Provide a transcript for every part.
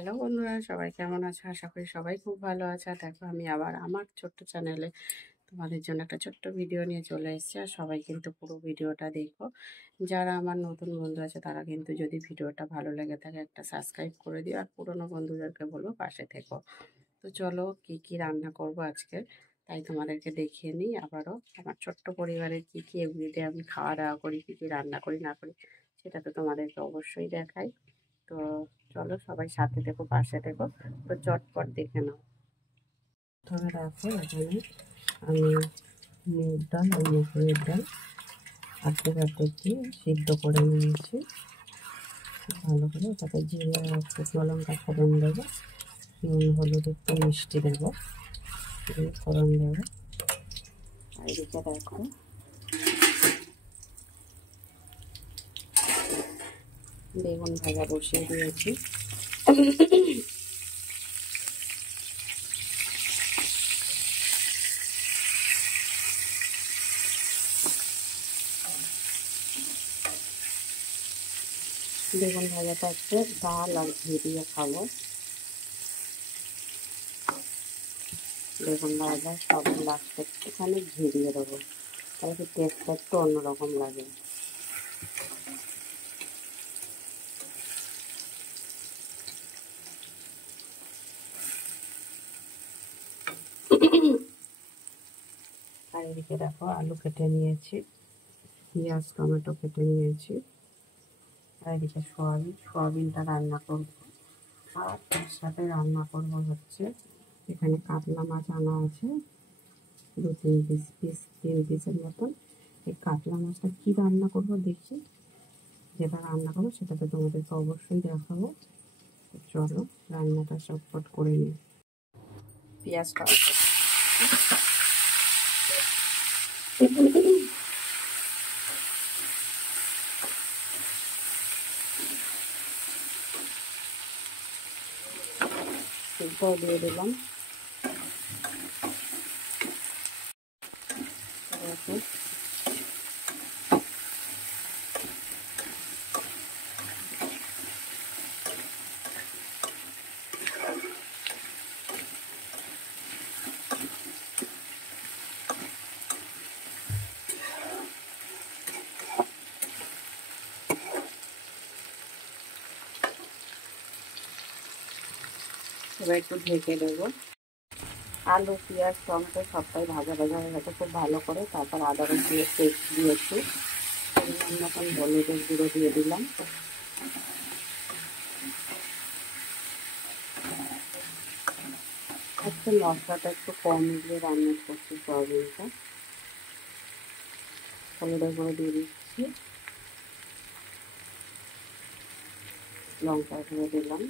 Hello বন্ধুরা, সবাই কেমন আছো? আশা করি সবাই খুব ভালো আছে। আর দেখো, আমি আবার আমার ছোট্ট চ্যানেলে তোমাদের জন্য একটা ছোট্ট ভিডিও নিয়ে চলে এসেছি। আর সবাই কিন্তু পুরো ভিডিওটা দেখো। যারা আমার নতুন বন্ধু আছে তারা কিন্তু যদি ভিডিওটা ভালো লেগে থাকে একটা সাবস্ক্রাইব করে দিও, আর পুরনো বন্ধুদেরকে বলবো পাশে থেকো। তো চলো, কি কি রান্না করব আজকে তাই তোমাদেরকে দেখিয়ে নিই আবারও। আমার ছোট্ট পরিবারের কি কি এভরিডে আমি খাওয়া দাওয়া করি, কি কি রান্না করি না করি, সেটা তো তোমাদেরকে অবশ্যই দেখাই। তো চলো, সবাই সাথে থেকো, পাশে থেকো। তো চটপট দেখে নাও। প্রথমে দেখো, এখানে আমি মুগ ডাল আর মুসুরির ডাল আর্ধেক আর্ধেক দিয়ে সিদ্ধ করে নিয়েছি ভালো করে। তাতে জিরে আর শুকনো লঙ্কা ফোড়ন দেবো, নুন হলুদ একটু মিষ্টি দেবো, দিয়ে ফোড়ন দেবো। আর এদিকে দেখো, বেগুন ভাজা বসিয়ে দিয়েছি। বেগুন ভাজাটা একটু ডাল আর ঘি দিয়ে খাবো। বেগুন ভাজা সব লাস্টে একটুখানি ঘি দিয়ে দেবো, তাহলে কি টেস্টটা একটু অন্যরকম লাগে। আর এদিকে দেখো, আলু কেটে নিয়েছি, পেঁয়াজ টমেটো কেটে নিয়েছি। আর এদিকে সোয়াবিনটা রান্না করব। আর তার সাথে রান্না করব হচ্ছে, এখানে কাতলা মাছ আনা আছে 3 পিসের মতন। এই কাতলা মাছটা কি রান্না করব দেখি, যেটা রান্না করবো সেটাতে তোমাদেরকে অবশ্যই দেখাবো। চলো রান্নাটা চটপট করে নিই। পেঁয়াজটা দিয়ে দিলাম। এবার একটু ঢেকে দেবো। আলু পেঁয়াজ টমেটো সবটাই ভাজা ভাজা হয়ে গেছে খুব ভালো করে। তারপর আদা রসুন দিয়ে পেস্ট দিয়েছি, পরিমাণ মতন হলুদের গুঁড়ো দিয়ে দিলাম। আজকে মশলাটা একটু কম দিয়ে রান্না করছি সয়াবিনটা। হলুদের গুঁড়ো দিয়ে দিচ্ছি, লঙ্কা গুঁড়ো দিলাম।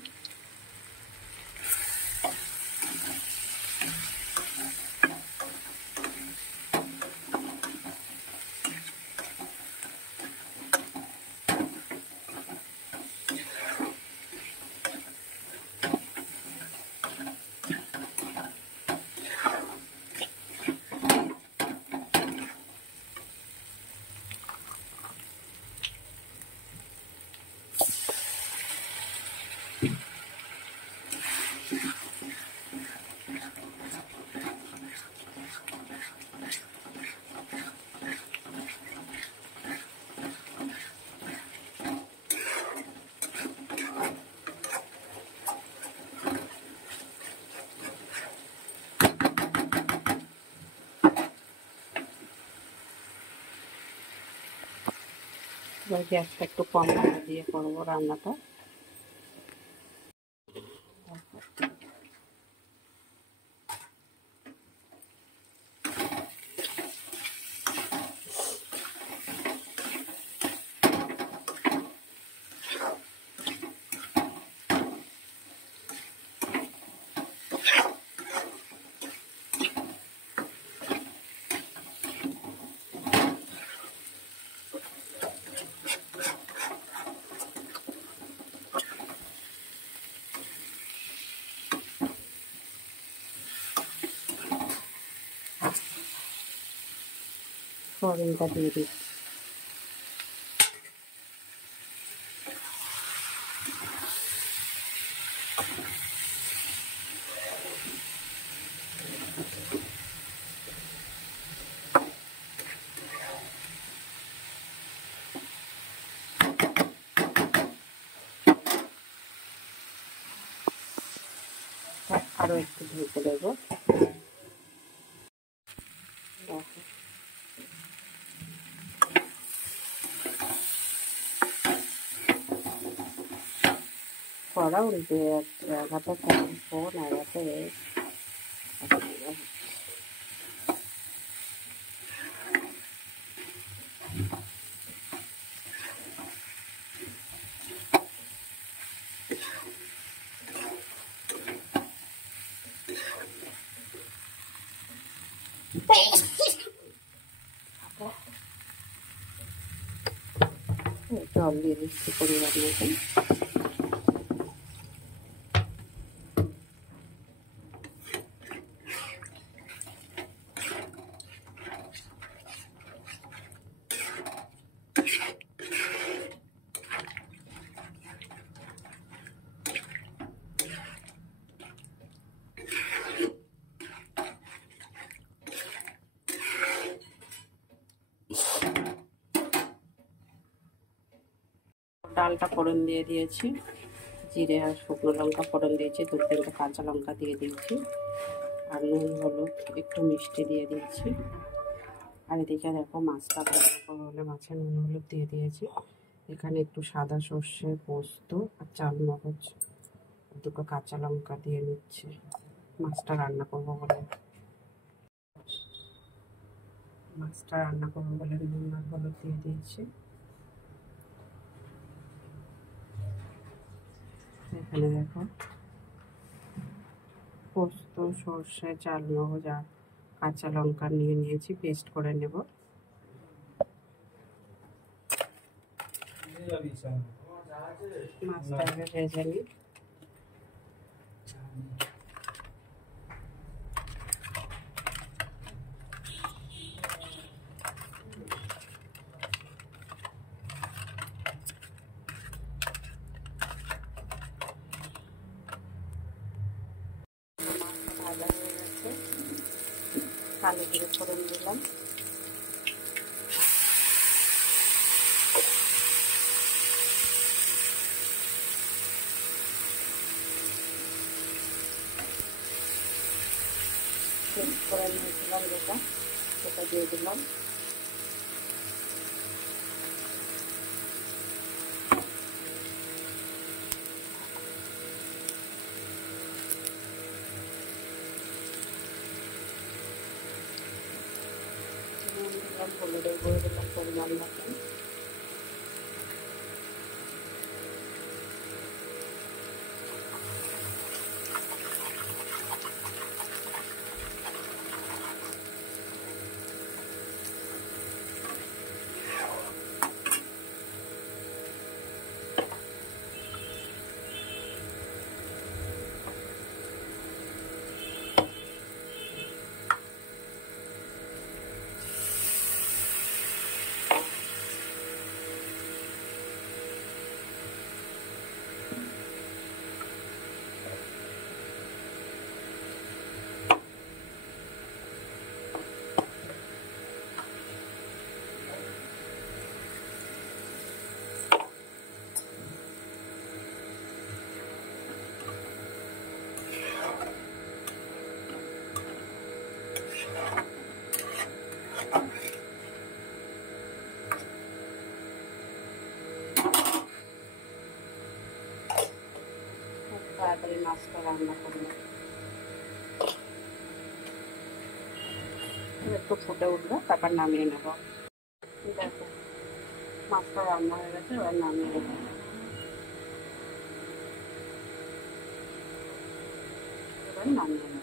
এবার গ্যাসটা একটু কম দিয়ে করবো রান্নাটা। সয়াবিনটা দিয়ে দিচ্ছি। আরও একটু ঢেকে দেবো। কড়া উল্টে যাচ্ছে, আগাতে থাকবো নাগাতে। জল দিয়ে দিচ্ছি পরিমাণ মতন। ডালটা ফোড়ন দিয়ে দিয়েছি, জিরে আর শুকনো লঙ্কা ফোড়ন দিয়েছি, 2-3টে কাঁচা লঙ্কা দিয়ে দিয়েছি, আর নুন হলুদ একটু মিষ্টি দিয়ে দিয়েছি। আর এদিকে দেখো মাছটা রান্না করবো বলে মাছের নুন হলুদ দিয়ে দিয়েছি। এখানে একটু সাদা সর্ষে, পোস্ত আর চালমগজ, 2টো কাঁচা লঙ্কা দিয়ে নিচ্ছি মাছটা রান্না করবো বলে। নুন আর হলুদ দিয়ে দিয়েছি। এখানে দেখো পোস্ত, সর্ষে, চালমগজ আর কাঁচা লঙ্কা নিয়ে নিয়েছি, পেস্ট করে নেব। মাছটা আগে ভেজে নিই। মাছটা ভাজা হয়ে গেছে, কালো জিরে ফোড়ন দিলাম। পেস্ট করে নিয়েছিলাম যেটা, সেটা দিয়ে দিলাম। নুন দিলাম, হলুদের গুঁড়ো দিলাম পরিমাণ মতন। তাড়াতাড়ি মাছটা রান্না করলাম, একটু ফুটে উঠবে, তারপর নামিয়ে নেব। দেখো মাছটা রান্না হয়ে গেছে, এবার নামিয়ে নেব। এবার নামিয়ে নেব।